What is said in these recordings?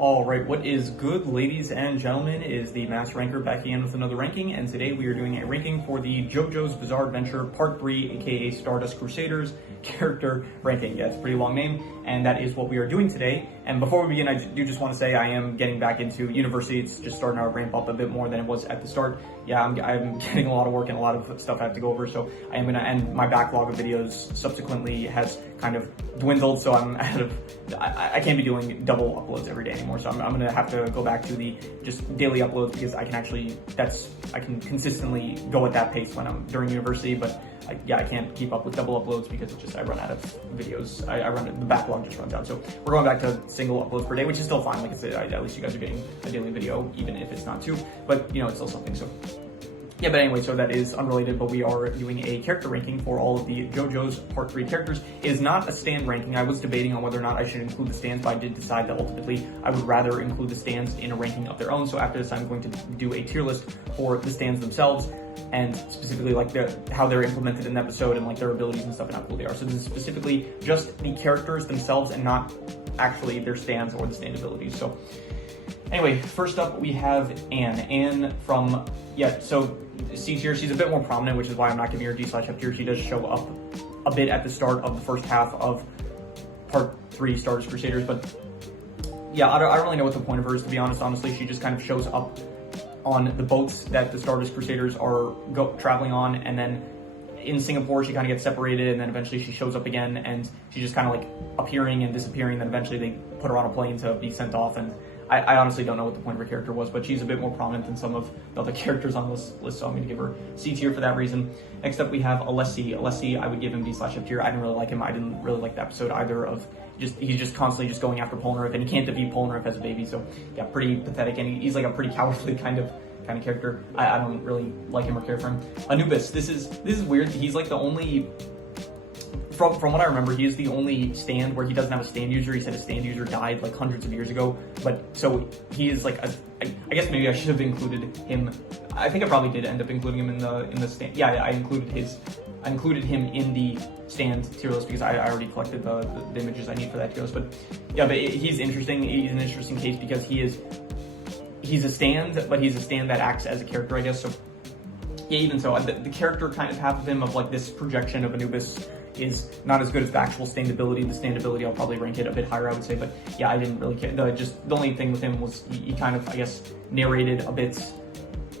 Alright, what is good, ladies and gentlemen, is the Master Ranker back again with another ranking, and today we are doing a ranking for the Jojo's Bizarre Adventure Part 3, aka Stardust Crusaders, character ranking. Yeah, it's a pretty long name, and that is what we are doing today. And before we begin, I do just want to say I am getting back into university. It's just starting to ramp up a bit more than it was at the start. Yeah, I'm getting a lot of work and a lot of stuff I have to go over, so I am going to end my backlog of videos subsequently has kind of dwindled, so I'm out of, I can't be doing double uploads every day anymore, so I'm going to have to go back to the just daily uploads because I can actually, I can consistently go at that pace when I'm during university, but I can't keep up with double uploads because it's just, I run out of videos, the backlog just runs out, so we're going back to single uploads per day, which is still fine. Like I said, at least you guys are getting a daily video, even if it's not two, but you know, it's still something, so. Yeah, but anyway, so that is unrelated, but we are doing a character ranking for all of the JoJo's Part 3 characters. It is not a stand ranking. I was debating on whether or not I should include the stands, but I did decide that ultimately I would rather include the stands in a ranking of their own. So after this, I'm going to do a tier list for the stands themselves, and specifically like how they're implemented in the episode and like their abilities and stuff and how cool they are. So this is specifically just the characters themselves and not actually their stands or the stand abilities. So anyway, first up we have Anne. Anne from, so C tier, she's a bit more prominent, which is why I'm not giving her D/F tier. She does show up a bit at the start of the first half of Part 3 Stardust Crusaders, but yeah, I don't really know what the point of her is, to be honest. Honestly, she just kind of shows up on the boats that the Stardust Crusaders are traveling on, and then in Singapore she kind of gets separated, and then eventually she shows up again, and she's just kind of like appearing and disappearing, then eventually they put her on a plane to be sent off, and I honestly don't know what the point of her character was, but she's a bit more prominent than some of the other characters on this list, so I'm going to give her C tier for that reason. Next up we have Alessi. Alessi, I would give him D/F tier. I didn't really like him. I didn't really like the episode either of he's just constantly just going after Polnareff, and he can't defeat Polnareff as a baby, so yeah, pretty pathetic, and he's like a pretty cowardly kind of character. I don't really like him or care for him. Anubis, this is weird. He's like the only, from what I remember, he is the only stand where he doesn't have a stand user. He said a stand user died like hundreds of years ago, but so he is like I guess maybe I should have included him. I think I probably did end up including him in the stand. Yeah, I included him in the stand tier list because I already collected the images I need for that tier list. But yeah, but he's interesting. He's an interesting case because he's a stand, but he's a stand that acts as a character, I guess. So yeah, even so, the character kind of half of him of like this projection of Anubis is not as good as the actual stand ability. The stand ability, I'll probably rank it a bit higher, I would say, but yeah, I didn't really care. The only thing with him was he kind of, I guess, narrated a bit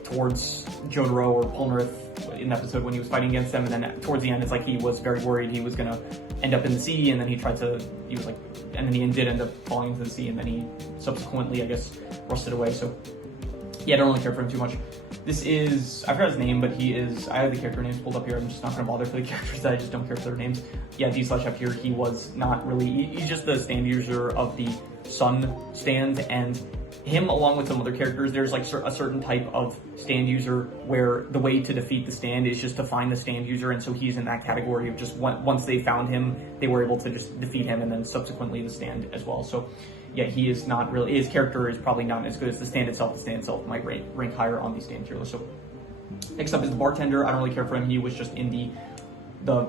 towards Jojo or Polnareff in the episode when he was fighting against them, and then towards the end, it's like he was very worried he was gonna end up in the sea, and then and then he did end up falling into the sea, and then he subsequently, I guess, rusted away, so yeah, I don't really care for him too much. This is, I forgot his name, but I have the character names pulled up here. I'm just not going to bother for the characters that I just don't care for their names. Yeah, D/F here, he was not really, he's just the stand user of the Sun stand, and him along with some other characters, there's like a certain type of stand user where the way to defeat the stand is just to find the stand user, and so he's in that category of just once they found him, they were able to just defeat him, and then subsequently the stand as well. So yeah, he is not really, his character is probably not as good as the stand itself. The stand itself might rank higher on the stand tier list. So next up is the bartender. I don't really care for him. He was just in the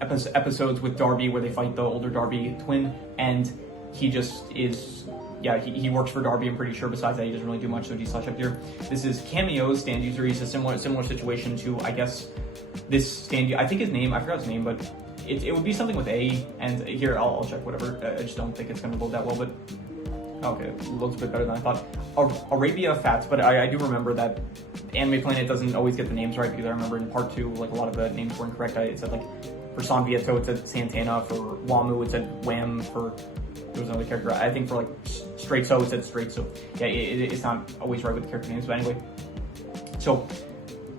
episodes with Darby where they fight the older Darby twin, and he just is, yeah, he works for Darby, I'm pretty sure. Besides that, he doesn't really do much, so D/F here. This is Cameo's stand user. He's a similar situation to, I guess, this stand, I think his name, I forgot his name, but it would be something with A, and here, I'll check whatever. I just don't think it's going to load that well, but okay, it looks a bit better than I thought. Arabia Fats, but I do remember that Anime Planet doesn't always get the names right, because I remember in Part 2, like, a lot of the names were incorrect. It said, like, for San Vieto, it said Santana. For Wamu, it said Wham. There was another character, I think for, like, Straight So, it said Straight So. Yeah, it's not always right with the character names, but anyway. So,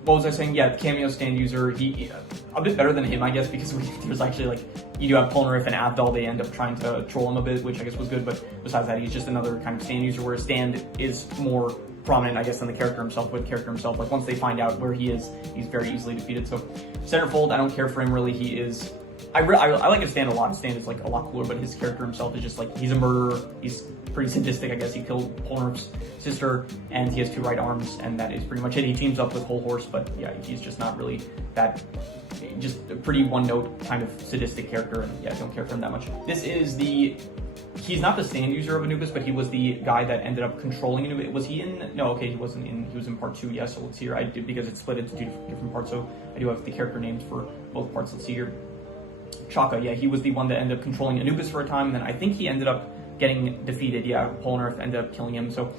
what was I saying? Yeah, Cameo stand user, he a bit better than him, I guess, because there's actually, like, you do have Polnareff and Avdol, they end up trying to troll him a bit, which I guess was good, but besides that, he's just another kind of stand user, where stand is more prominent, I guess, than the character himself. With the character himself, like, once they find out where he is, he's very easily defeated. So, Centerfold, I don't care for him, really. He is I like his stand a lot. His stand is like a lot cooler, but his character himself is just like, he's a murderer. He's pretty sadistic, I guess. He killed Polnareff's sister, and he has 2 right arms, and that is pretty much it. He teams up with Whole Horse, but yeah, he's just not really that, just a pretty one-note kind of sadistic character, and yeah, I don't care for him that much. This is he's not the stand user of Anubis, but he was the guy that ended up controlling Anubis. Was he in? No, okay, he wasn't in. He was in part 2. Yes, so let's see here. I did, because it's split into 2 different parts, so I do have the character names for both parts. Let's see here. Chaka, yeah, he was the one that ended up controlling Anubis for a time, and then I think he ended up getting defeated. Yeah, Polnareff ended up killing him, so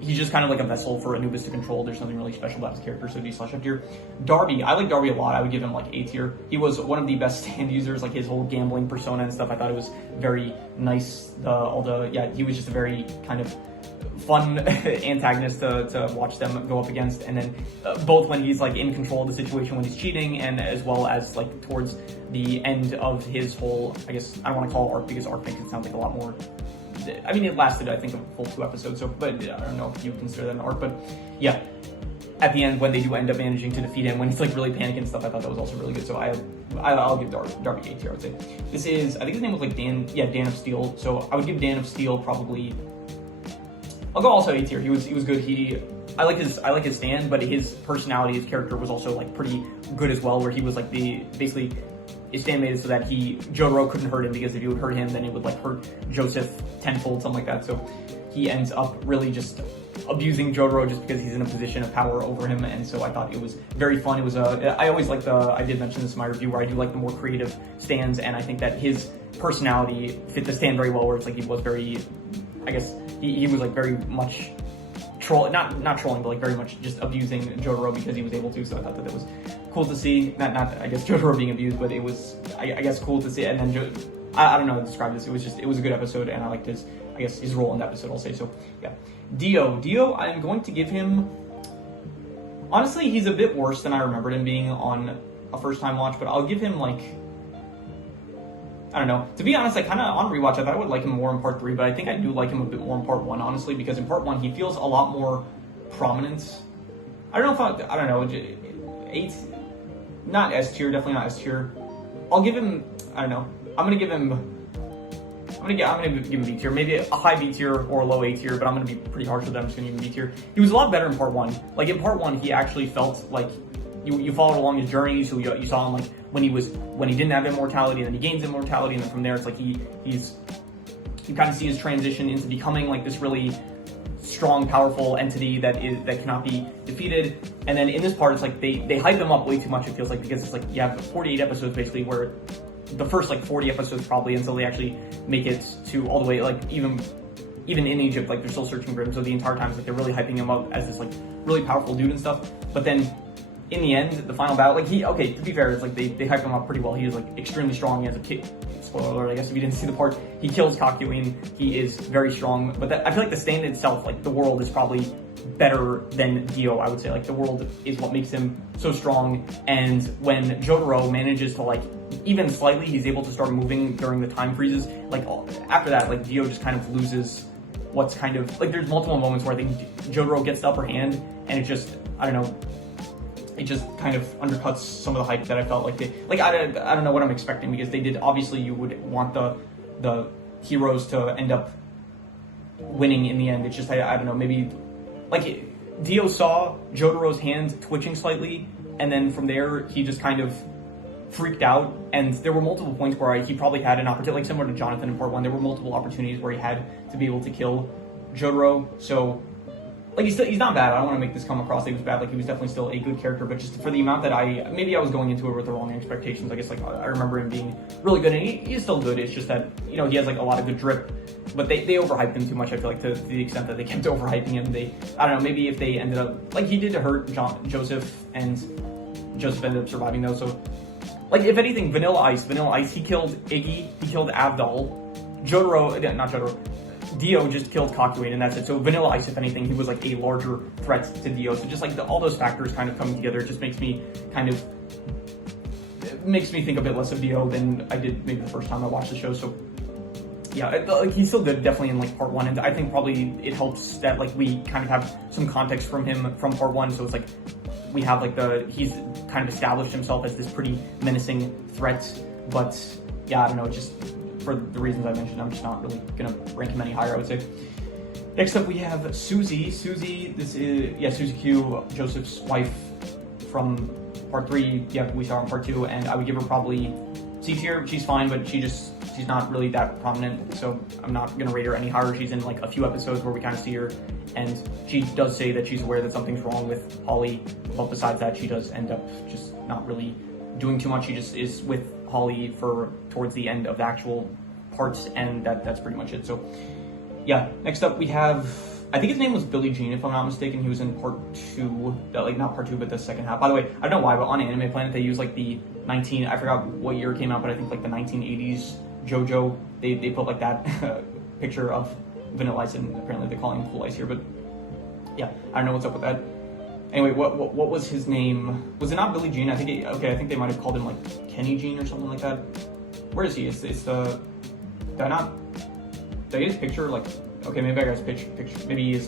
he's just kind of like a vessel for Anubis to control. There's nothing really special about his character, so D/F tier. Darby, I like Darby a lot. I would give him like A tier. He was one of the best stand users, like his whole gambling persona and stuff. I thought it was very nice. He was just a very kind of fun antagonist to watch them go up against, and then both when he's like in control of the situation when he's cheating, and as well as like towards the end of his whole, I guess I don't want to call it arc, because arc makes it sound like a lot more. I mean, it lasted, I think, a full 2 episodes, so, but I don't know if you consider that an arc, but yeah, at the end, when they do end up managing to defeat him, when he's like really panicking and stuff, I thought that was also really good, so I'll give Darby A tier, I would say. This is, I think his name was like Dan of Steel, so I would give Dan of Steel probably, I'll go also A tier. He was good. I like his stand, but his personality, his character was also like pretty good as well, where he was like basically his stand made it so that Jotaro couldn't hurt him, because if he would hurt him, then it would like hurt Joseph tenfold, something like that. So he ends up really just abusing Jotaro just because he's in a position of power over him, and so I thought it was very fun. It was I always like I did mention this in my review, where I do like the more creative stands, and I think that his personality fit the stand very well, where it's like he was very, I guess he was like very much not trolling, but like very much just abusing Jotaro because he was able to. So I thought that was cool to see. Not I guess Jotaro being abused, but it was I guess cool to see. And then I don't know how to describe this. It was a good episode, and I liked his role in the episode, I'll say. So yeah, Dio, I'm going to give him. Honestly, he's a bit worse than I remembered him being on a first time watch, but I'll give him like, I don't know. To be honest, I kind of, on rewatch, I thought I would like him more in part 3, but I think I do like him a bit more in part 1, honestly, because in part 1, he feels a lot more prominent. I don't know if I don't know, 8, not S tier, definitely not S tier. I'll give him, I don't know, I'm gonna give him B tier, maybe a high B tier or a low A tier, but I'm gonna be pretty harsh with them. I'm just gonna give him B tier. He was a lot better in part 1. Like in part 1, he actually felt like you followed along his journey, so you saw him like when he didn't have immortality, and then he gains immortality, and then from there it's like you kind of see his transition into becoming like this really strong, powerful entity that cannot be defeated. And then in this part, it's like they hype him up way too much. It feels like, because it's like you have 48 episodes basically, where the first like 40 episodes probably until they actually make it to all the way, like even in Egypt, like they're still searching for him. So the entire time, it's like they're really hyping him up as this like really powerful dude and stuff. But then in the end, the final battle, like to be fair, it's like they hype him up pretty well. He is like extremely strong. He has a kick. Spoiler alert, I guess if you didn't see the part, he kills Kakyoin. He is very strong. But I feel like the stand itself, like the world, is probably better than Dio, I would say. Like the world is what makes him so strong. And when Jotaro manages to like, even slightly, he's able to start moving during the time freezes. Like after that, like Dio just kind of loses what's kind of, like there's multiple moments where I think Jotaro gets the upper hand, and it just, I don't know, it just kind of undercuts some of the hype that I felt like I don't know what I'm expecting, because they did, obviously you would want the heroes to end up winning in the end. It's just, I don't know, maybe like Dio saw Jotaro's hand twitching slightly, and then from there he just kind of freaked out, and there were multiple points where he probably had an opportunity, like similar to Jonathan in part 1, there were multiple opportunities where he had to be able to kill Jotaro. So like he's not bad. I don't want to make this come across like he was bad. Like he was definitely still a good character, but just for the amount that maybe I was going into it with the wrong expectations. I guess like I remember him being really good, and he's still good. It's just that, you know, he has like a lot of good drip, but they overhyped him too much. I feel like to the extent that they kept overhyping him. I don't know, maybe if they ended up, like he did hurt Joseph, and Joseph ended up surviving though. So like if anything, Vanilla Ice, he killed Iggy, he killed Abdul, Dio just killed Kakyoin, and that's it. So Vanilla Ice, if anything, he was like a larger threat to Dio. So just like all those factors kind of coming together, it just makes me think a bit less of Dio than I did maybe the first time I watched the show. So yeah, like he's still good, definitely in like part 1, and I think probably it helps that like we kind of have some context from him from part 1. So it's like we have like he's kind of established himself as this pretty menacing threat. but yeah, I don't know, just for the reasons I mentioned, I'm just not really gonna rank him any higher, I would say. Next up, we have Susie. Susie, this is, yeah, Susie Q, Joseph's wife from part 3. Yeah, we saw her in part 2, and I would give her probably C tier. She's fine, but she's not really that prominent, so I'm not gonna rate her any higher. She's in like a few episodes where we kind of see her, and she does say that she's aware that something's wrong with Holly, but besides that, she does end up just not really doing too much. She just is with Holly for towards the end of the actual parts, and that's pretty much it. So yeah, next up we have, I think his name was Billie Jean, if I'm not mistaken. He was in part 2, like not part 2, but the second half. By the way, I don't know why, but on Anime Planet, they use like the I forgot what year it came out, but I think like the 1980s Jojo, they put like that picture of Vanilla Ice, and apparently they call him Cool Ice here, but yeah, I don't know what's up with that. Anyway, what was his name? Was it not Billie Jean? I think they might have called him like Kenny Jean or something like that. Where is he? It's the, did I get his picture? Like, okay, maybe I got his picture. Maybe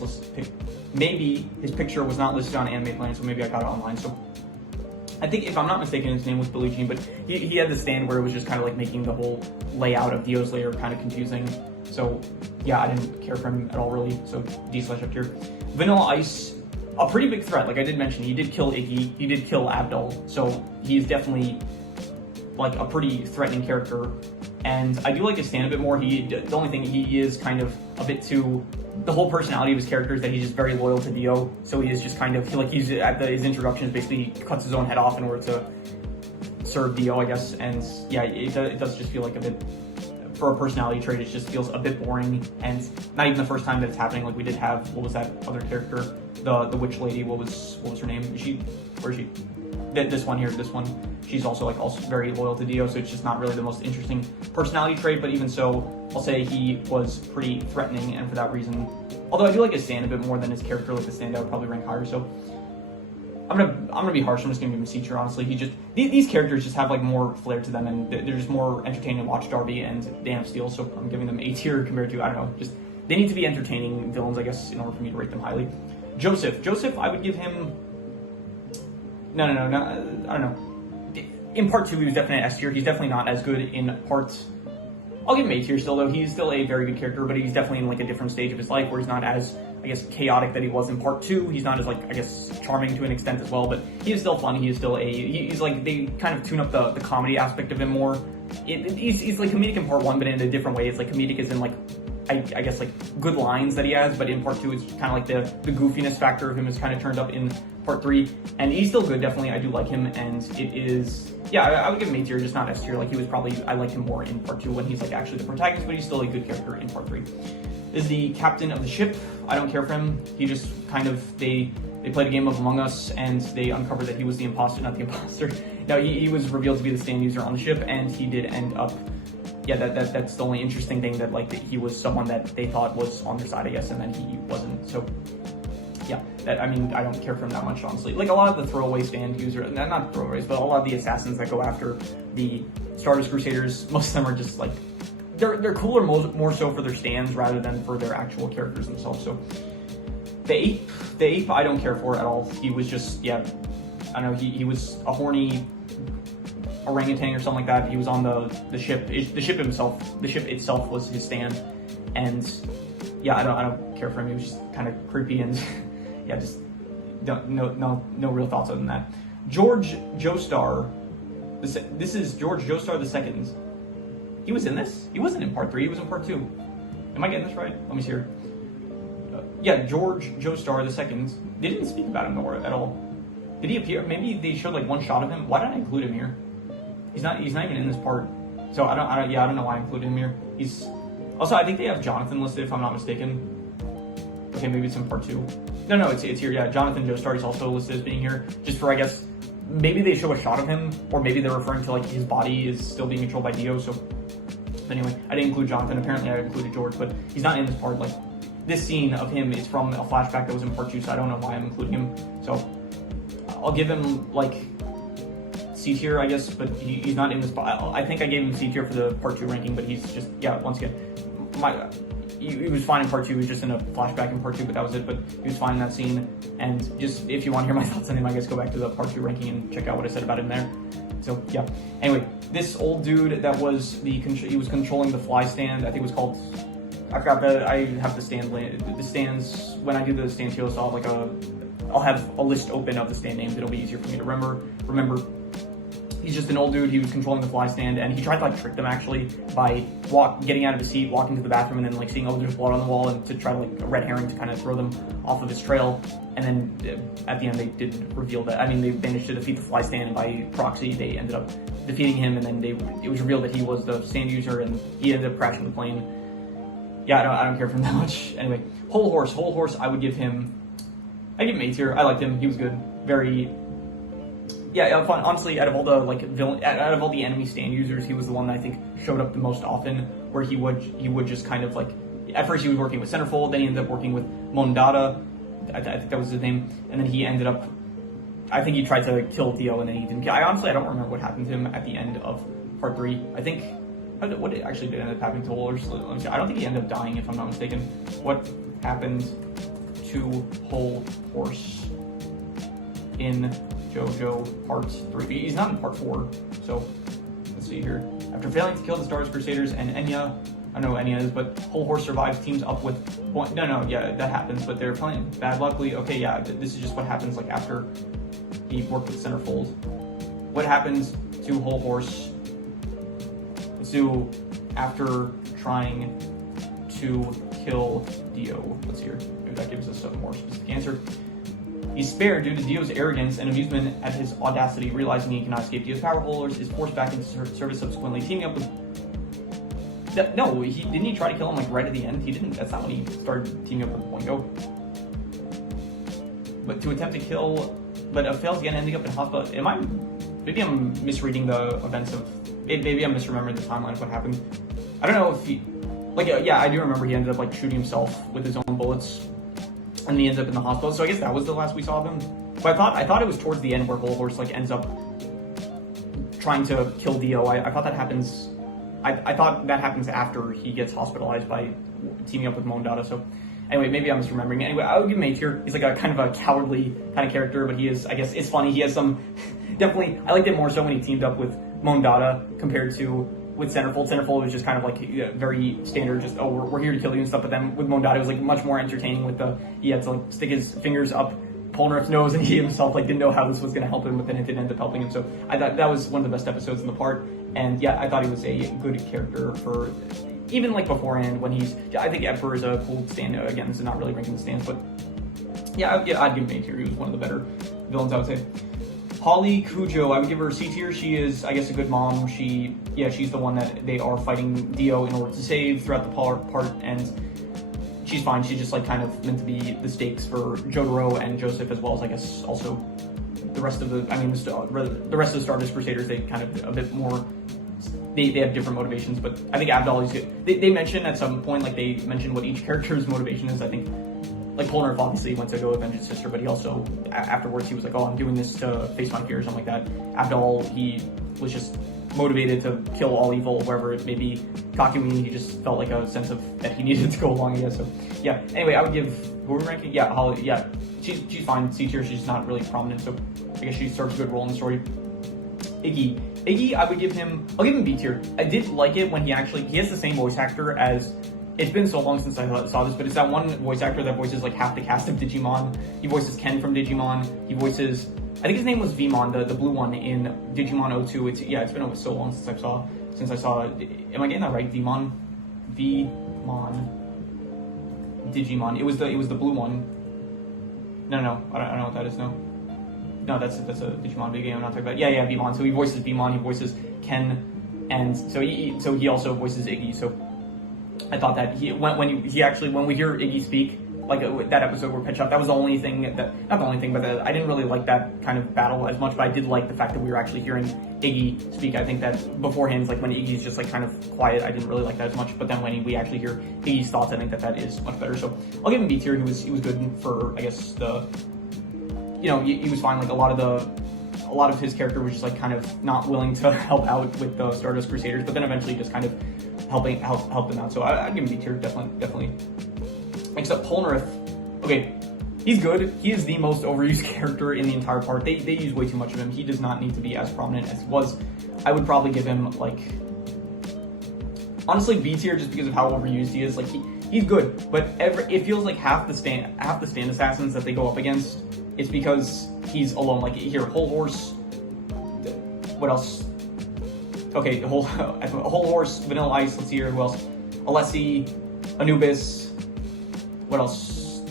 maybe his picture was not listed on Anime Planet, so maybe I got it online. So I think, if I'm not mistaken, his name was Billie Jean, but he had the stand where it was just kind of like making the whole layout of Dio's layer kind of confusing. So yeah, I didn't care for him at all, really. So D/ up here. Vanilla Ice, a pretty big threat. Like I did mention, he did kill Iggy, he did kill Abdul, so he's definitely like a pretty threatening character. And I do like his stand a bit more. The only thing, he is kind of a bit too, the whole personality of his character is that he's just very loyal to Dio. So he is just kind of, he's at his introductions, basically cuts his own head off in order to serve Dio, I guess. And yeah, it does just feel like a bit, for a personality trait, it just feels a bit boring. And not even the first time that it's happening. Like we did have, what was that other character? The witch lady, what was her name? Where is she? This one here, she's also very loyal to Dio, so it's just not really the most interesting personality trait, but even so, I'll say he was pretty threatening, and for that reason, although I do like his stand a bit more than his character, like the stand I would probably rank higher, so I'm gonna be harsh, I'm just gonna give him a C tier, honestly. These characters just have like more flair to them, and they're just more entertaining to watch. Darby and Dan of Steel, so I'm giving them A tier compared to, I don't know, just, they need to be entertaining villains, I guess, in order for me to rate them highly. Joseph, I would give him, no, I don't know. In part 2, he was definitely S tier. He's definitely not as good in parts. I'll give him A tier still, though. He's still a very good character, but he's definitely in like a different stage of his life where he's not as, I guess, chaotic that he was in part 2. He's not as like, I guess, charming to an extent as well, but he is still fun. He is still he's like, they kind of tune up the comedy aspect of him more. He's like comedic in part 1, but in a different way. It's like comedic is in like, I guess like good lines that he has, but in part 2 it's kind of like the goofiness factor of him is kind of turned up in part 3, and he's still good, definitely. I do like him, and it is, yeah, I would give him A tier, just not S tier. Like he was probably, I liked him more in part 2 when he's like actually the protagonist, but he's still a good character in part 3. This is the captain of the ship. I don't care for him. He just kind of, they played a game of Among Us, and they uncovered that he was the imposter, not the imposter. No, he was revealed to be the stand user on the ship, and he did end up, yeah, that's the only interesting thing, that like that he was someone that they thought was on their side, I guess, and then he wasn't. So yeah, I mean, I don't care for him that much, honestly. Like a lot of the throwaway stand user, not throwaways, but a lot of the assassins that go after the Stardust Crusaders, most of them are just like, they're cooler more so for their stands rather than for their actual characters themselves. So the ape I don't care for at all. He was just, yeah, I don't know, he was a horny orangutan or something like that. He was on the ship. The ship itself was his stand, and yeah, I don't care for him. He was just kind of creepy, and yeah, just no real thoughts other than that. George Joestar. This is George Joestar the second. He was in this. He wasn't in part 3. He was in part 2. Am I getting this right? Let me see here. Yeah, George Joestar the second. They didn't speak about him at all. Did he appear? Maybe they showed like one shot of him. Why did I include him here? He's not even in this part. So I don't know why I included him here. He's also, I think they have Jonathan listed, if I'm not mistaken. Okay, maybe it's in part 2. No, it's here. Yeah, Jonathan Joestar is also listed as being here, just for, I guess, maybe they show a shot of him, or maybe they're referring to like his body is still being controlled by Dio. So anyway, I didn't include Jonathan. Apparently I included George, but he's not in this part. Like this scene of him is from a flashback that was in part 2, so I don't know why I'm including him. So I'll give him like C tier, I guess, but he's not in this. I think I gave him C tier for the part 2 ranking, but he's just, yeah, once again, he was fine in part 2. He was just in a flashback in part 2, but that was it. But he was fine in that scene. And just, if you want to hear my thoughts on him, I guess go back to the part 2 ranking and check out what I said about him there. So yeah. Anyway, this old dude that was he was controlling the fly stand. I think it was called. I forgot that I have the stands. When I do the stand heals, I'll have a list open of the stand names. It'll be easier for me to remember. He's just an old dude. He was controlling the fly stand, and he tried to like trick them actually by getting out of his seat, walking to the bathroom, and then like seeing, oh, there's blood on the wall, and to try to like a red herring to kind of throw them off of his trail. And then at the end, they did reveal that. I mean, they managed to defeat the fly stand, and by proxy, they ended up defeating him. And then it was revealed that he was the stand user, and he ended up crashing the plane. Yeah, I don't care for him that much. Anyway, Whole Horse, I give him A tier. I liked him. He was good. Very. Yeah, fun. Honestly, out of all the out of all the enemy stand users, he was the one that I think showed up the most often. Where he would just kind of like, at first he was working with Centerfold, then he ended up working with Mondada. I think that was his name, and then he ended up. I think he tried to kill Dio, and then he didn't. I don't remember what happened to him at the end of Part 3. I think what actually did end up happening to Whole Horse. Let me see. I don't think he ended up dying, if I'm not mistaken. What happened to Whole Horse in Jojo Part 3. He's not in Part 4, so let's see here. After failing to kill the Stardust Crusaders and Enya, I don't know who Enya is, but Whole Horse survives, teams up with... yeah, that happens, but they're playing bad luckily. Okay, yeah, this is just what happens like after he worked with Centerfold. What happens to Whole Horse after trying to kill Dio? Let's see here. Maybe that gives us a more specific answer. He's spared due to Dio's arrogance and amusement at his audacity, realizing he cannot escape Dio's power. Whole Horse is forced back into service, subsequently teaming up with... No, didn't he try to kill him like right at the end? He didn't. That's not when he started teaming up with Boingo. But to attempt to kill... But fails again, ending up in hospital. Maybe I'm misreading the events of... Maybe I'm misremembering the timeline of what happened. I don't know if he... yeah, I do remember he ended up like shooting himself with his own bullets. And he ended up in the hospital, so I guess that was the last we saw of him. But I thought it was towards the end where Whole Horse like ends up trying to kill Dio. I thought that happens. I thought that happens after he gets hospitalized by teaming up with Mondada. So anyway, maybe I'm misremembering. Anyway, I would give him A tier. He's like a kind of a cowardly kind of character, but he is. I guess it's funny. He has some. Definitely, I liked it more so when he teamed up with Mondada compared to with Centerfold. Centerfold was just kind of like very standard, just, oh, we're here to kill you and stuff. But then with Mondada, it was like much more entertaining with he had to like stick his fingers up Polnareff's nose, and he himself like didn't know how this was going to help him, but then it did end up helping him. So I thought that was one of the best episodes in the part. And yeah, I thought he was a good character for even like beforehand when I think Emperor is a cool stand. Again, this is not really ranking the stands, but yeah, I'd give him A tier. He was one of the better villains, I would say. Holly Cujo, I would give her C tier. She is, I guess, a good mom. She's the one that they are fighting Dio in order to save throughout the part, and she's fine. She's just like kind of meant to be the stakes for Jotaro and Joseph, as well as I guess also the rest of the rest of the Stardust Crusaders. They kind of a bit more. They have different motivations, but I think Abdal is good. They mentioned at some point, like they mentioned what each character's motivation is. I think. Like Polnareff obviously went to go avenge his sister, but he also afterwards he was like, "Oh, I'm doing this to face my fear," or something like that. Abdal, he was just motivated to kill all evil, wherever it may be. Kakumi, he just felt like a sense of that he needed to go along, I guess. So yeah. Anyway, I would give who are we ranking? Yeah, Holly. Yeah, she's fine. C tier. She's not really prominent, so I guess she serves a good role in the story. Iggy, I'll give him B tier. I did like it when he has the same voice actor as. It's been so long since I saw this, but it's that one voice actor that voices like half the cast of Digimon. He voices Ken from Digimon. He voices, I think his name was Vmon, the blue one in Digimon 02. It's been so long since I saw. Am I getting that right? Vmon, Digimon. It was the blue one. No, I don't know what that is. No, that's a Digimon video game I'm not talking about. Yeah, Vmon. So he voices Vmon. He voices Ken, and so he also voices Iggy. So. I thought that when we hear Iggy speak, like that episode where Pitch Up, that was the only thing not the only thing, but I didn't really like that kind of battle as much, but I did like the fact that we were actually hearing Iggy speak. I think that beforehand, like when Iggy's just like kind of quiet, I didn't really like that as much, but then when we actually hear Iggy's thoughts, I think that is much better. So I'll give him B tier. He was good for, I guess, he was fine. Like a lot of his character was just like kind of not willing to help out with the Stardust Crusaders, but then eventually just kind of help them out. So I'd give him B tier, definitely. Except Polnareff. Okay, He's good. He is the most overused character in the entire part. They use way too much of him. He does not need to be as prominent as he was. I would probably give him, like, honestly, B tier just because of how overused he is. Like, he's good, but it feels like half the stand assassins that they go up against, it's because he's alone. Like, here, Whole Horse, what else? Okay, Whole Horse, Vanilla Ice, let's see here, who else? Alessi, Anubis, what else?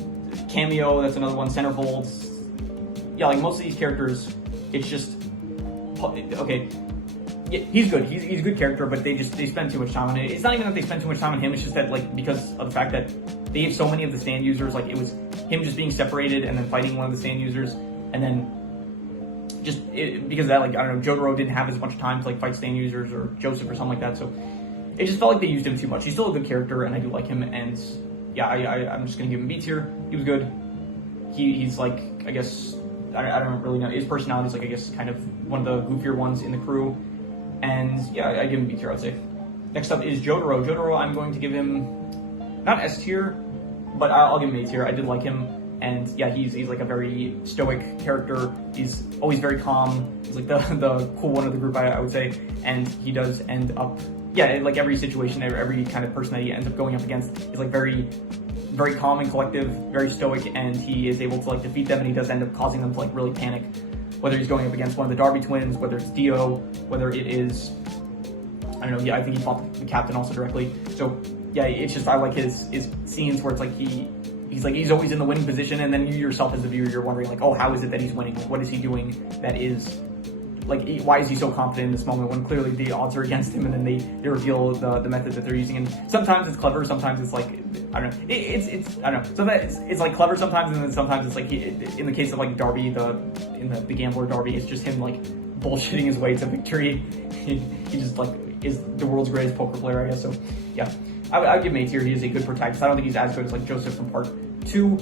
Cameo, that's another one. Centerfold. Yeah, like most of these characters, it's just okay. Yeah, he's good. He's a good character, but they spend too much time on it. It's not even that they spend too much time on him. It's just that, like, because of the fact that they gave so many of the stand users, like, it was him just being separated and then fighting one of the stand users, and then because of that, like, I don't know, Jojo didn't have as much time to, like, fight stand users or Joseph or something like that. So it just felt like they used him too much. He's still a good character, and I do like him. And yeah, I'm just gonna give him B tier. He was good. He's like, I guess, I don't really know. His personality is, like, I guess, kind of one of the goofier ones in the crew. And yeah, I give him B tier, I'd say. Next up is Jojo. Jojo, I'm going to give him, not S tier, but I'll give him A tier. I did like him. And yeah, he's like a very stoic character. He's always very calm. He's like the cool one of the group, I would say. And he does end up, yeah, like every situation, every kind of person that he ends up going up against is like very, very calm and collective, very stoic, and he is able to, like, defeat them, and he does end up causing them to, like, really panic. Whether he's going up against one of the Darby twins, whether it's Dio, whether it is, I don't know, yeah, I think he fought the captain also directly. So yeah, it's just, I like his scenes where it's like he's always in the winning position, and then you yourself as the viewer, you're wondering, like, oh, how is it that he's winning? Like, what is he doing that is, like, why is he so confident in this moment when clearly the odds are against him? And then they reveal the method that they're using, and sometimes it's clever, sometimes it's like, I don't know, it's I don't know, sometimes it's like clever sometimes, and then sometimes it's like, in the case of, like, Darby, in the gambler Darby, it's just him, like, bullshitting his way to victory. He just, like, is the world's greatest poker player, I guess. So yeah, I would give him A tier. He is a good protagonist. I don't think he's as good as, like, Joseph from part 2,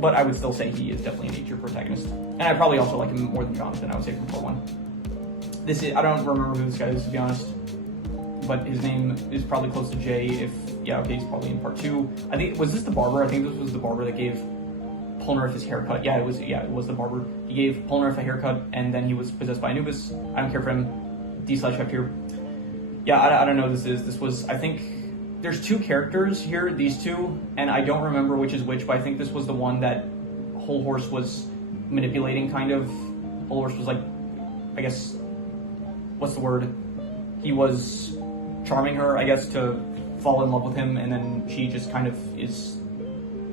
but I would still say he is definitely an A tier protagonist. And I probably also like him more than Jonathan, I would say, from part 1. I don't remember who this guy is, to be honest, but his name is probably close to J. Yeah, okay, he's probably in part 2. I think, was this the barber? I think this was the barber that gave Polnareff his haircut. Yeah, it was the barber. He gave Polnareff a haircut, and then he was possessed by Anubis. I don't care for him. D/F here. Yeah, I don't know who this was, I think, there's 2 characters here, these 2, and I don't remember which is which, but I think this was the one that Whole Horse was manipulating, kind of. Whole Horse was, like, I guess, what's the word? He was charming her, I guess, to fall in love with him, and then she just kind of is.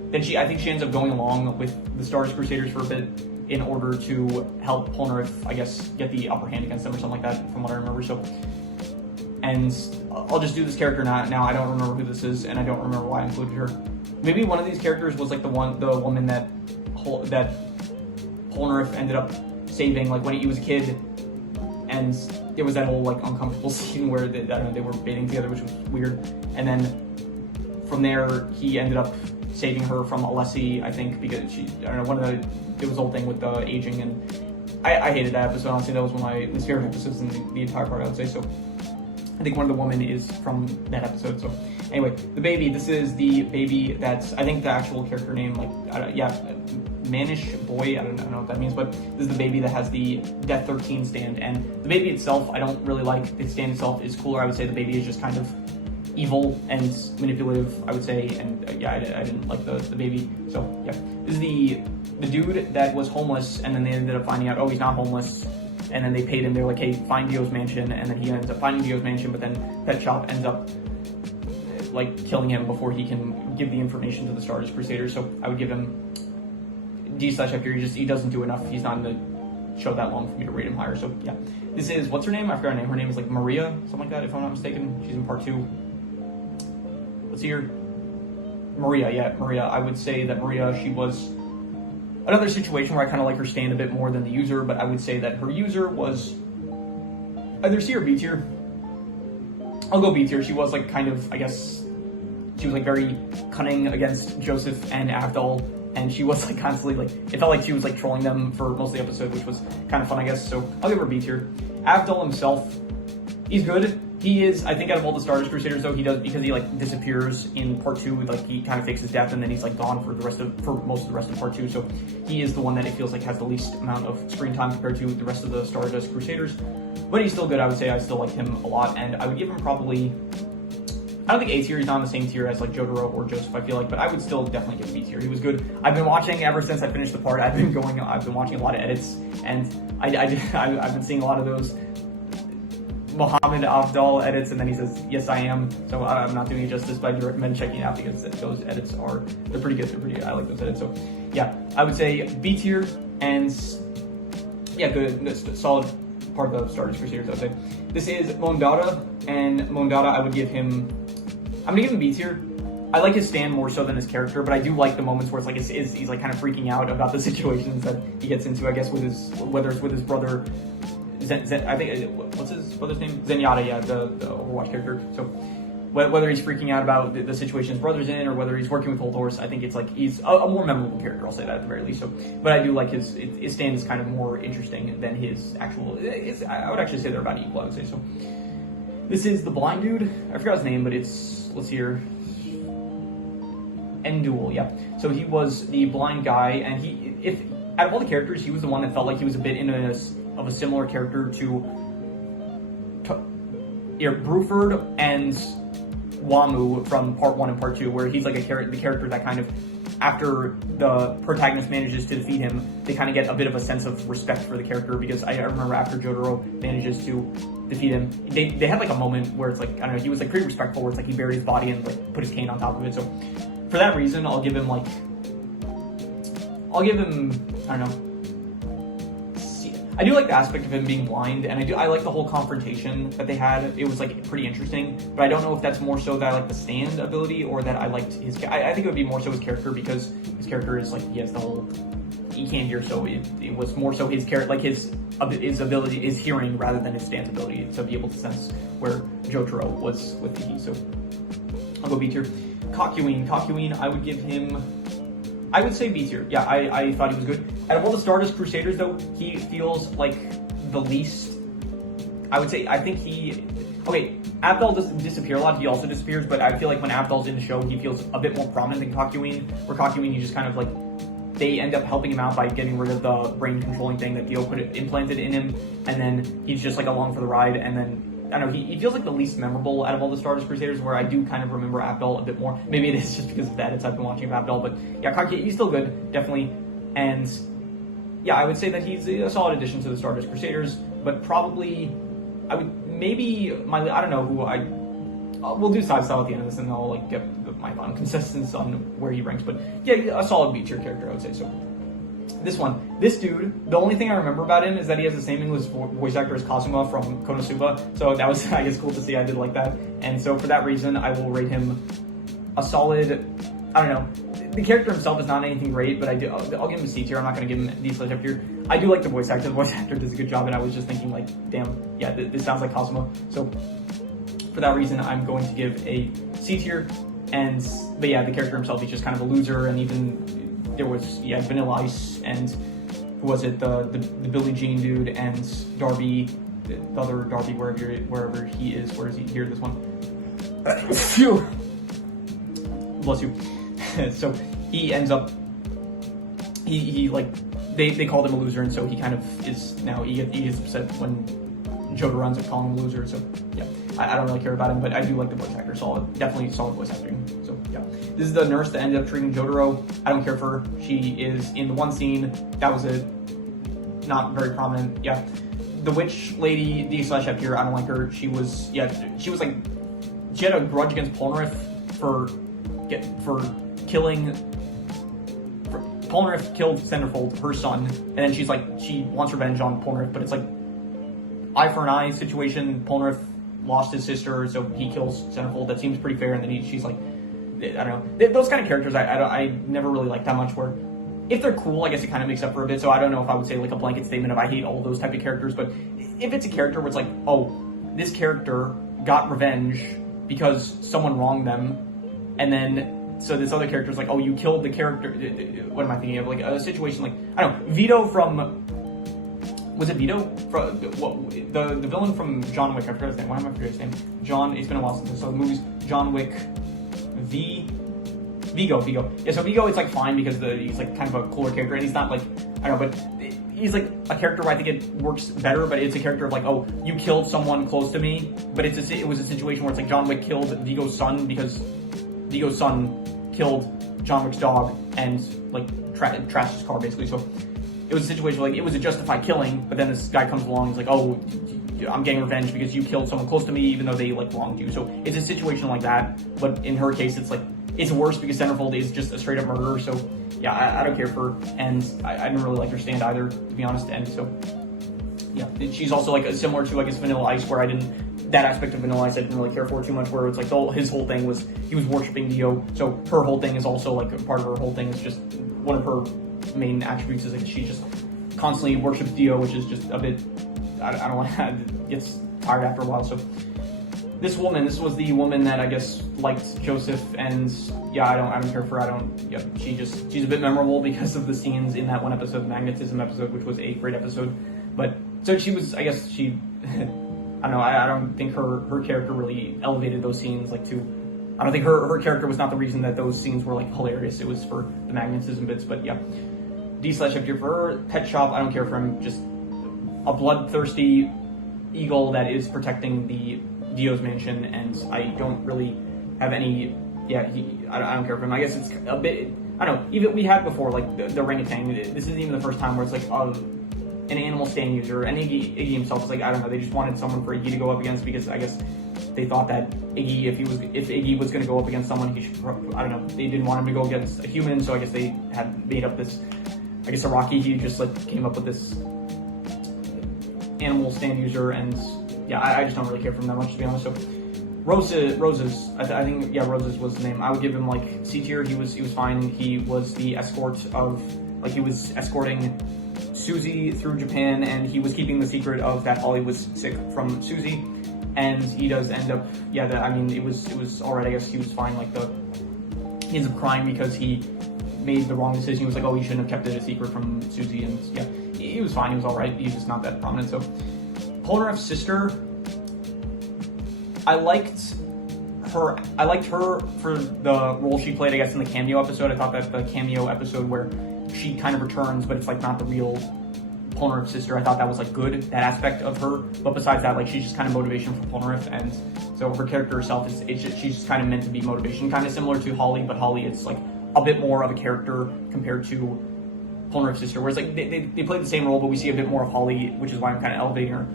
Then I think she ends up going along with the Stardust Crusaders for a bit in order to help Polnareff, I guess, get the upper hand against them or something like that, from what I remember. So, and I'll just do this character now. I don't remember who this is, and I don't remember why I included her. Maybe one of these characters was, like, the woman that Polnareff ended up saving, like, when he was a kid. And it was that whole, like, uncomfortable scene where they were bathing together, which was weird. And then from there, he ended up saving her from Alessi, I think, because it was the whole thing with the aging, and I hated that episode. Honestly, that was one of my least favorite episodes in the entire part, I would say. So I think one of the women is from that episode. So anyway, the baby. This is the baby that's, I think the actual character name, like, Manish Boy, I don't know what that means, but this is the baby that has the Death 13 stand, and the baby itself, I don't really like. The stand itself is cooler. I would say the baby is just kind of evil and manipulative, I would say, and yeah, I didn't like the baby. So yeah, this is the dude that was homeless, and then they ended up finding out, oh, he's not homeless, and then they paid him. They're like, hey, find Dio's mansion, and then he ends up finding Dio's mansion, but then Pet Shop ends up, like, killing him before he can give the information to the Stardust Crusaders. So I would give him D/F here. He doesn't do enough. He's not in the show that long for me to rate him higher. So yeah, this is, what's her name? I forgot her name. Her name is, like, Maria, something like that, if I'm not mistaken. She's in part 2. Let's see her. Maria. I would say that Maria, she was another situation where I kind of like her stand a bit more than the user, but I would say that her user was either C or B tier. I'll go B tier. She was, like, kind of, I guess, she was, like, very cunning against Joseph and Avdol, and she was, like, constantly, like, it felt like she was, like, trolling them for most of the episode, which was kind of fun, I guess. So I'll give her B tier. Avdol himself, he's good. He is, I think, out of all the Stardust Crusaders, though, he does, because he like disappears in part 2. Like he kind of fakes his death, and then he's like gone for most of the rest of part 2. So he is the one that it feels like has the least amount of screen time compared to the rest of the Stardust Crusaders. But he's still good. I would say I still like him a lot, and I would give him probably. I don't think A tier. He's not on the same tier as like Jotaro or Joseph, I feel like, but I would still definitely give B tier. He was good. I've been watching ever since I finished the part. I've been watching a lot of edits, and I've been seeing a lot of those Muhammad Abdal edits, and then he says, "Yes, I am." So I'm not doing it justice, but I do recommend checking it out because those edits they're pretty good. They're pretty good. I like those edits. So yeah, I would say B tier, and yeah, good, solid part of the Stardust Crusaders. I would say this is Mondara, and Mondara I would give him. I'm gonna give him B tier. I like his stand more so than his character, but I do like the moments where it's like he's like kind of freaking out about the situations that he gets into. I guess whether it's with his brother, I think what's his brother's name? Zenyatta, yeah, the Overwatch character. So whether he's freaking out about the situation his brother's in, or whether he's working with Old Horse, I think it's like he's a more memorable character. I'll say that at the very least. So, but I do like his stand is kind of more interesting than his actual. I would actually say they're about equal. I would say so. This is the blind dude. I forgot his name, but let's see here. Endul, yeah. So he was the blind guy, and if out of all the characters, he was the one that felt like he was a bit of a similar character to Bruford and Wamu from part 1 and part 2, where he's like the character that kind of, after the protagonist manages to defeat him, they kind of get a bit of a sense of respect for the character, because I remember after Jotaro manages to defeat him, they had like a moment where it's like, I don't know, he was like pretty respectful, where it's like he buried his body and like put his cane on top of it. So for that reason, I'll give him, I don't know, I do like the aspect of him being blind, and I like the whole confrontation that they had. It was like pretty interesting, but I don't know if that's more so that I like the stand ability, or that I liked his. I think it would be more so his character, because his character is like, he has the whole, he can't hear, so it was more so his character, like his ability, his hearing, rather than his stance ability to be able to sense where Jotaro was with the. So I'll go B tier. Kakuin, I would give him, I would say B tier. Yeah, I thought he was good. Out of all the Stardust Crusaders, though, he feels like the least. I would say, I think okay, Abdal doesn't disappear a lot. He also disappears, but I feel like when Abdal's in the show, he feels a bit more prominent than Kakuin. Where Kakuin, you just kind of like, they end up helping him out by getting rid of the brain controlling thing that Dio implanted in him, and then he's just like along for the ride, and then I don't know, he feels like the least memorable out of all the Stardust Crusaders, where I do kind of remember Abdal a bit more. Maybe it is just because of the edits I've been watching of Abdal, but yeah, Kakuin, he's still good, definitely. And yeah, I would say that he's a solid addition to the Stardust Crusaders, but probably, I don't know who we'll do side style at the end of this, and I'll like get my final consensus on where he ranks, but yeah, a solid B tier character, I would say. So this dude, the only thing I remember about him is that he has the same English voice actor as Kazuma from Konosuba, so that was, I guess, cool to see. I did like that, and so for that reason, I will rate him a solid, I don't know, the character himself is not anything great, but I'll give him a C tier. I'm not going to give him D slash F tier. I do like the voice actor. The voice actor does a good job, and I was just thinking like, damn, yeah, this sounds like Kazuma. So for that reason, I'm going to give a C tier. But yeah, the character himself, he's just kind of a loser, and even there was, Vanilla Ice, and who was it, the Billie Jean dude, and Darby, the other Darby, wherever he is. Where is he? Here, this one. Phew. Bless you. So he ends up, he like, they called him a loser, and so he kind of is now, he gets upset when Jotaro ends up calling him a loser. So yeah, I don't really care about him, but I do like the voice actor. Definitely solid voice acting. So yeah, this is the nurse that ended up treating Jotaro. I don't care for her. She is in the one scene. That was it. Not very prominent. Yeah, the witch lady, D slash F tier. I don't like her. She was like, she had a grudge against Polnareff for killing. Polnareff killed Centerfold, her son, and then she wants revenge on Polnareff, but it's like eye for an eye situation. Polnareff lost his sister, so he kills Centerfold. That seems pretty fair, and then she's like, I don't know. Those kind of characters I never really like that much, where if they're cool, I guess it kind of makes up for a bit, so I don't know if I would say like a blanket statement of I hate all those type of characters, but if it's a character where it's like, oh, this character got revenge because someone wronged them, and then so this other character is like, oh, you killed the character. What am I thinking of? Like a situation like, I don't know, Vito from was it Vito? The villain from John Wick, I forgot his name. Why am I forgetting his name? John, it's been a while since I saw the movies. John Wick, Vigo. Yeah, so Vigo is like fine because he's like kind of a cooler character, and he's not like, I don't know, but he's like a character where I think it works better, but it's a character of like, oh, you killed someone close to me, but it was a situation where it's like John Wick killed Vigo's son because Vigo's son killed John Wick's dog and like trashed his car basically. So it was a situation where like it was a justified killing, but then this guy comes along, he's like, oh, I'm getting revenge because you killed someone close to me even though they like wronged you. So it's a situation like that, but in her case, it's like, it's worse because Centerfold is just a straight up murderer. So yeah, I don't care for her, and I didn't really like her stand either, to be honest. And so yeah, she's also like similar to I guess Vanilla Ice, where that aspect of Vanilla Ice I didn't really care for too much, where it's like his whole thing was he was worshiping Dio. So her whole thing is also like part of her whole thing is just one of her main attributes is like she just constantly worships Dio, which is just a bit I don't want to gets tired after a while. So this was the woman that I guess liked Joseph, and yeah, I don't care for her. She's a bit memorable because of the scenes in that one episode, the magnetism episode, which was a great episode. But so she was, I guess she, I don't know, I don't think her character really elevated those scenes like to. I don't think her character was not the reason that those scenes were like hilarious. It was for the magnetism bits. But yeah, D/F for her. Pet Shop, I don't care for him. Just a bloodthirsty eagle that is protecting the Dio's mansion, and I don't really have any. Yeah, I don't care for him. I guess it's a bit. I don't know. Even we had before, like the orangutan. This isn't even the first time where it's like an animal stand user. And Iggy himself was like, I don't know. They just wanted someone for Iggy to go up against because I guess they thought that Iggy, if Iggy was going to go up against someone, he should. I don't know. They didn't want him to go against a human, so I guess they had made up this. I guess Araki, he just like came up with this animal stand user, and yeah, I just don't really care for him that much, to be honest. So Roses, I think yeah, Roses was the name. I would give him like C tier. He was fine. He was the escort of he was escorting Susie through Japan, and he was keeping the secret of that Holly was sick from Susie, and he does end up it was alright. I guess he was fine. Like he ends up crying because he made the wrong decision. He was like, oh, you shouldn't have kept it a secret from Susie, and yeah, he was fine. He was alright. He's just not that prominent. So Polnareff's sister, I liked her for the role she played, I guess, in the cameo episode. I thought that the cameo episode where she kind of returns, but it's like not the real Polnareff's sister, I thought that was like good, that aspect of her. But besides that, like she's just kind of motivation for Polnareff, and so her character herself she's just kind of meant to be motivation, kind of similar to Holly, but Holly it's like a bit more of a character compared to Polnareff's sister, whereas like they play the same role, but we see a bit more of Holly, which is why I'm kind of elevating her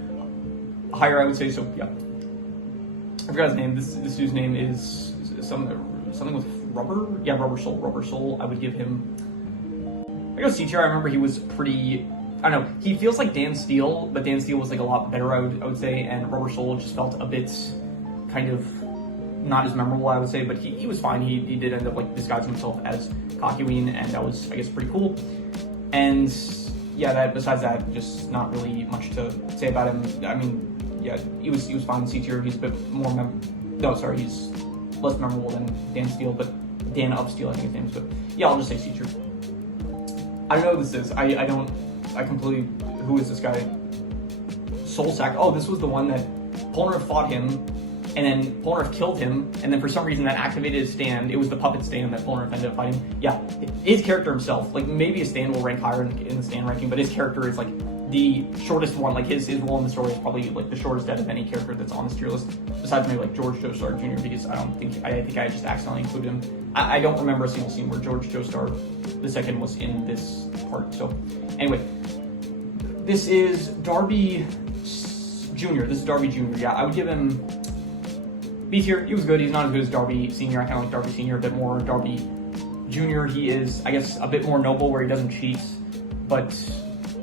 higher, I would say. So yeah, I forgot his name. This dude's name is something with rubber. Yeah, Rubber Soul. I would give him. I go C tier. I remember he was pretty. I don't know. He feels like Dan Steele, but Dan Steele was like a lot better, I would say, and Rubber Soul just felt a bit kind of not as memorable, I would say, but he was fine. He did end up like disguising himself as Kakyoin, and that was, I guess, pretty cool. And yeah, besides that, just not really much to say about him. I mean, yeah, he was fine. C tier. He's a bit more he's less memorable than Dan Steele, but Dan of Steele, I think his name is. But yeah, I'll just say C tier. I don't know who this is. I completely. Who is this guy? Soul Sack. Oh, this was the one that Polnareff fought him, and then Polnareff killed him, and then for some reason that activated his stand. It was the puppet stand that Polnareff ended up fighting. Yeah, his character himself, like maybe his stand will rank higher in the stand ranking, but his character is like the shortest one. Like his role in the story is probably like the shortest out of any character that's on this tier list, besides maybe like George Joestar Jr. Because I think I just accidentally included him. I don't remember a single scene where George Joestar II was in this part. So anyway, this is Darby Jr. Yeah, I would give him B tier. He was good. He's not as good as Darby Sr. I kind of like Darby Sr. a bit more. Darby Jr. He is, I guess, a bit more noble where he doesn't cheat. But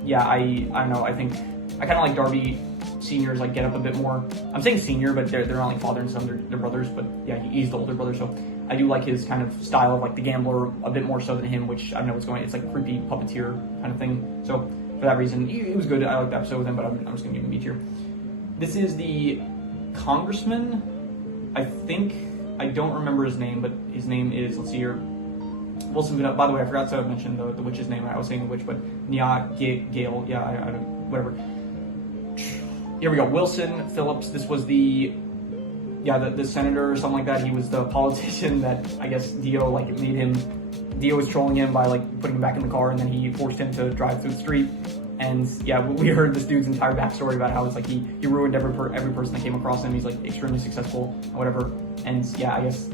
yeah, I don't know. I think I kind of like Darby Senior's like get up a bit more. I'm saying senior, but they're not like father and son. They're brothers. But yeah, he's the older brother. So I do like his kind of style of like the gambler a bit more so than him, which I don't know what's going on. It's like a creepy puppeteer kind of thing. So for that reason, he was good. I like the episode with him, but I'm just gonna give him B tier. This is the congressman. I don't remember his name, but his name is, let's see here, Wilson Vanilla. By the way, I forgot to mention the witch's name. I was saying the witch, but Nia Gale. Yeah, I don't, whatever. here we go. Wilson Phillips. This was the senator or something like that. He was the politician that I guess Dio like made him. Dio was trolling him by like putting him back in the car, and then he forced him to drive through the street. And yeah, we heard this dude's entire backstory about how it's like he ruined every person that came across him. He's like extremely successful or whatever. And yeah, I guess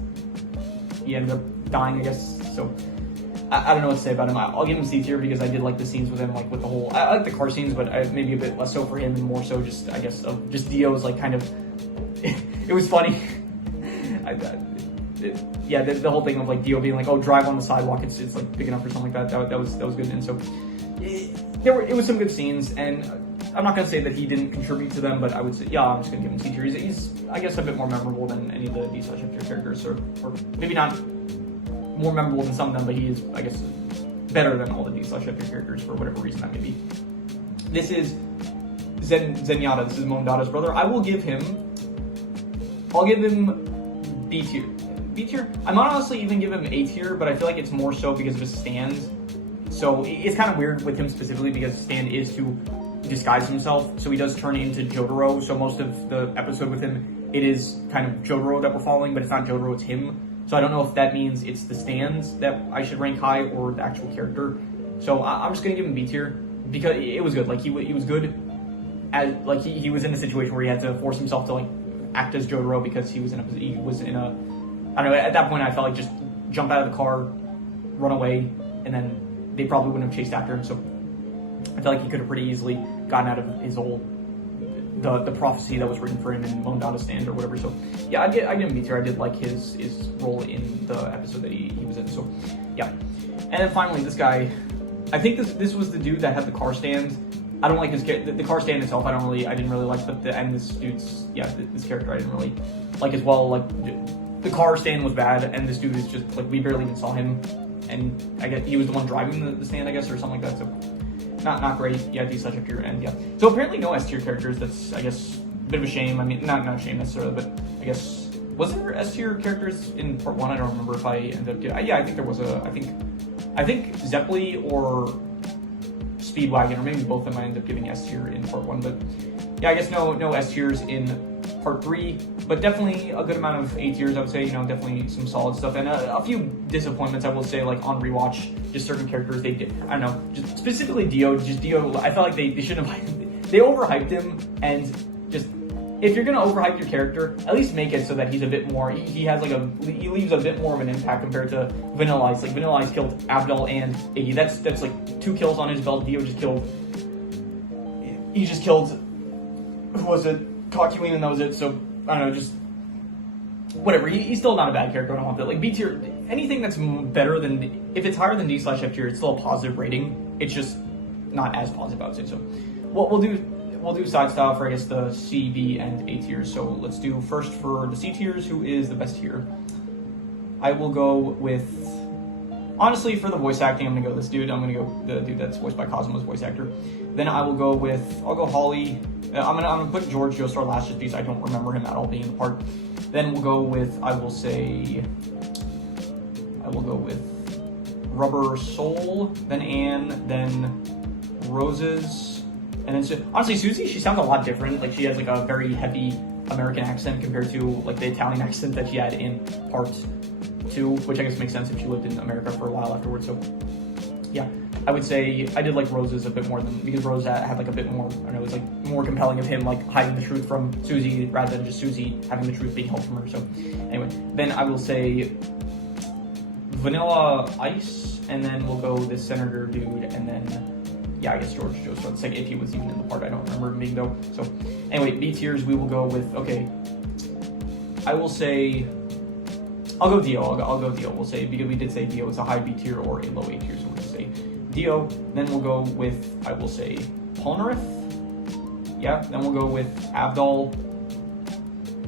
he ended up dying, I guess. So I don't know what to say about him. I'll give him C tier because I did like the scenes with him, like with the whole. I like the car scenes, but maybe a bit less so for him, and more so just I guess of just Dio's like kind of. It was funny. The whole thing of like Dio being like, "Oh, drive on the sidewalk. It's like big enough or something like that." That was good. And so it was some good scenes, and I'm not gonna say that he didn't contribute to them, but I would say I'm just gonna give him C tier. He's I guess a bit more memorable than any of the D/F tier characters, or maybe not more memorable than some of them, but he is I guess better than all the D/F tier characters for whatever reason that may be. This is Zenyatta. This is Mondada's brother. I'll give him B tier. B tier. I might honestly even give him A tier, but I feel like it's more so because of his stand. So it's kind of weird with him specifically because his stand is to disguise himself. So he does turn into Jotaro. So most of the episode with him, it is kind of Jotaro that we're following, but it's not Jotaro, it's him. So I don't know if that means it's the stands that I should rank high or the actual character. So I'm just gonna give him B tier because it was good. Like he was good as like he was in a situation where he had to force himself to like act as Jotaro because he was in a I don't know, at that point I felt like just jump out of the car, run away, and then they probably wouldn't have chased after him. So I feel like he could have pretty easily gotten out of his whole the prophecy that was written for him in Mondada's stand or whatever. So yeah, I give him B tier. I did like his role in the episode that he was in. So yeah. And then finally this guy, I think this was the dude that had the car stand. I don't like the car stand itself. I didn't really like, but this dude's this character I didn't really like as well. Like the car stand was bad, and this dude is just like we barely even saw him, and I guess he was the one driving the stand, I guess, or something like that. So not great. Yeah, D/F tier, and yeah. So apparently no S tier characters. That's I guess a bit of a shame. I mean, not a shame necessarily, but I guess was there S tier characters in part 1? I don't remember if I ended up doing. Yeah, I think there was I think Zeppeli or Speedwagon, or maybe both of them I ended up giving S tier in part 1, but yeah, I guess no S tiers in part 3, but definitely a good amount of A tiers, I would say. Definitely some solid stuff, and a few disappointments, I will say, like on rewatch, just certain characters they did, I don't know, just specifically Dio, I felt like they shouldn't have, they overhyped him, and just, if you're gonna overhype your character, at least make it so that he's a bit more, he leaves a bit more of an impact compared to Vanilla Ice. Like Vanilla Ice killed Abdul and Iggy, that's like 2 kills on his belt. Dio just killed, who was it? Cockeween, and that was it. So I don't know, just whatever. He's still not a bad character. I don't want that. Like B tier, anything that's better than, if it's higher than D/F tier, it's still a positive rating. It's just not as positive, I would say. So what we'll do side style for I guess the C, B, and A tiers. So let's do first for the C tiers. Who is the best tier? I will go with, honestly, for the voice acting, I'm gonna go this dude. I'm gonna go the dude that's voiced by Cosmo's voice actor. Then I'll go Holly. I'm gonna put George Joestar last just because I don't remember him at all being in the part. Then we'll go with, I will go with Rubber Soul, then Anne, then Roses, and then honestly Susie, she sounds a lot different. Like she has like a very heavy American accent compared to like the Italian accent that she had in part 2, which I guess makes sense if she lived in America for a while afterwards. So yeah, I would say I did like Roses a bit more because Rose had like a bit more, I don't know, it was like more compelling of him like hiding the truth from Susie rather than just Susie having the truth being held from her. So anyway, then I will say Vanilla Ice, and then we'll go this Senator dude, and then yeah, I guess George Joestar. It's like if he was even in the part, I don't remember him being though. So anyway, B tiers we will go with, okay, I will say, I'll go Dio. I'll go Dio. We'll say, because we did say Dio is a high B tier or a low A tier, so we're gonna say Dio. Then we'll go with, I will say, Polnareff. Yeah. Then we'll go with Abdul.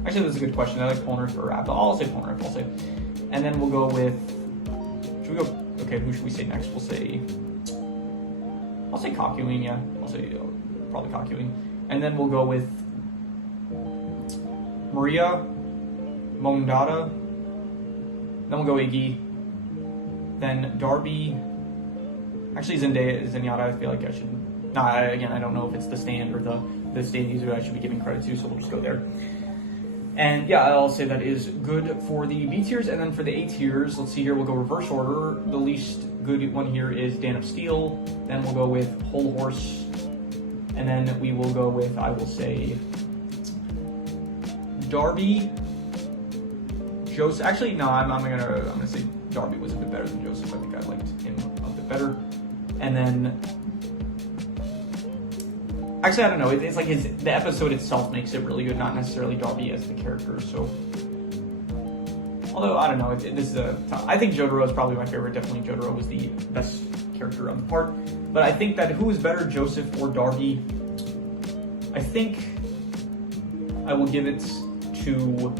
Actually, that's a good question. I like Polnareff or Abdul. I'll say Polnareff. I'll say. And then we'll go with. Should we go? Okay. Who should we say next? I'll say Cockewing. Yeah. I'll say probably Cockewing. And then we'll go with Maria, Mondada. Then we'll go Iggy. Then Darby. Actually, Zenyatta, I feel like I should Again, I don't know if it's the stand or the standees who I should be giving credit to, so we'll just go there. And yeah, I'll say that is good for the B tiers. And then for the A tiers, let's see here, we'll go reverse order. The least good one here is Dan of Steel. Then we'll go with Whole Horse. And then we will go with, I will say, Darby. Joseph. Actually, no, I'm gonna say Darby was a bit better than Joseph. I think I liked him a bit better. And then, actually, I don't know. It's like the episode itself makes it really good, not necessarily Darby as the character. So, although I don't know, I think Jojo is probably my favorite. Definitely, Jojo was the best character on the part. But I think that who is better, Joseph or Darby? I think I will give it to.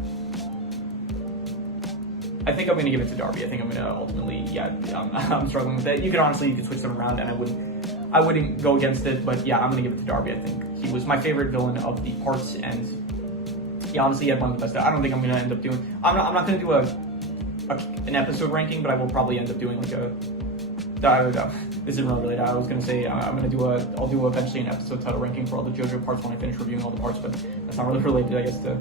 I think I'm going to give it to Darby. I think I'm going to ultimately, I'm struggling with that. You could switch them around, and I wouldn't go against it. But yeah, I'm going to give it to Darby. I think he was my favorite villain of the parts, and yeah, honestly, he had one of the best. I don't think I'm going to end up doing. I'm not going to do an episode ranking, but I will probably end up doing like a. This isn't really related. I was going to say I'll do eventually an episode title ranking for all the JoJo parts when I finish reviewing all the parts, but that's not really related, I guess, to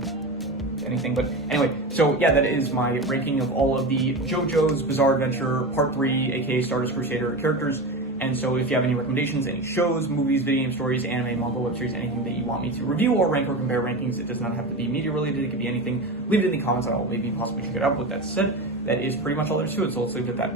anything. But anyway, so yeah, that is my ranking of all of the JoJo's Bizarre Adventure Part 3, aka Stardust Crusader characters. And so if you have any recommendations, any shows, movies, video game stories, anime, manga, web series, anything that you want me to review or rank or compare rankings, it does not have to be media related, it could be anything. Leave it in the comments, I'll maybe possibly check it out. With that said, that is pretty much all there is to it, so let's leave it at that.